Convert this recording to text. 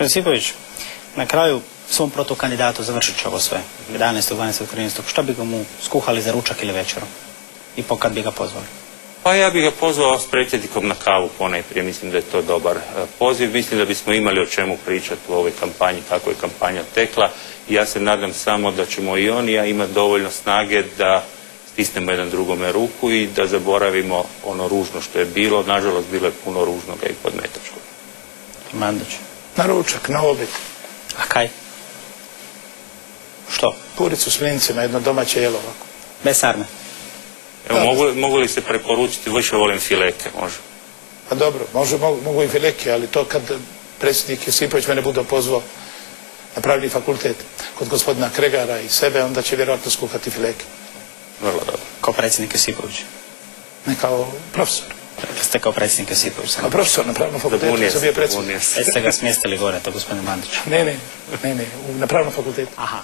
Gospodin Josipović, na kraju svom protukandidatu završit će ovo sve. 11. 12. 13. Što bi ga mu skuhali za ručak ili večeru? I kad bi ga pozvali? Pa ja bih ga pozvao s predsjednikom na kavu ponajprije. Mislim da je to dobar poziv. Mislim da bismo imali o čemu pričati u ovoj kampanji, kako je kampanja tekla. I ja se nadam samo da ćemo i on i ja imati dovoljno snage da stisnemo jedan drugome ruku i da zaboravimo ono ružno što je bilo. Nažalost, bilo je puno ružnoga i podmetačkog. Mandić. Na ručak, na obed. A kaj? Što? Puricu s mlincima, jedno domaće jelo ovako. Bez sarme? Evo, mogu li se preporučiti, više volim fileke, može? Pa dobro, mogu i fileke, ali to kad predsjednik Josipović mene bude pozvao na pravni fakultet kod gospodina Kregara i sebe, onda će vjerojatno skuhati fileke. Vrlo dobro. Kao predsjednik Josipović? Ne kao profesor. Rekli ste kao predsjednik Josipović. Kao profesor na pravnom fakultetu sam bio predsjednik. Jeste ga smjestili gore, to gospodine Mandić? Ne, na pravnom fakultetu. Aha.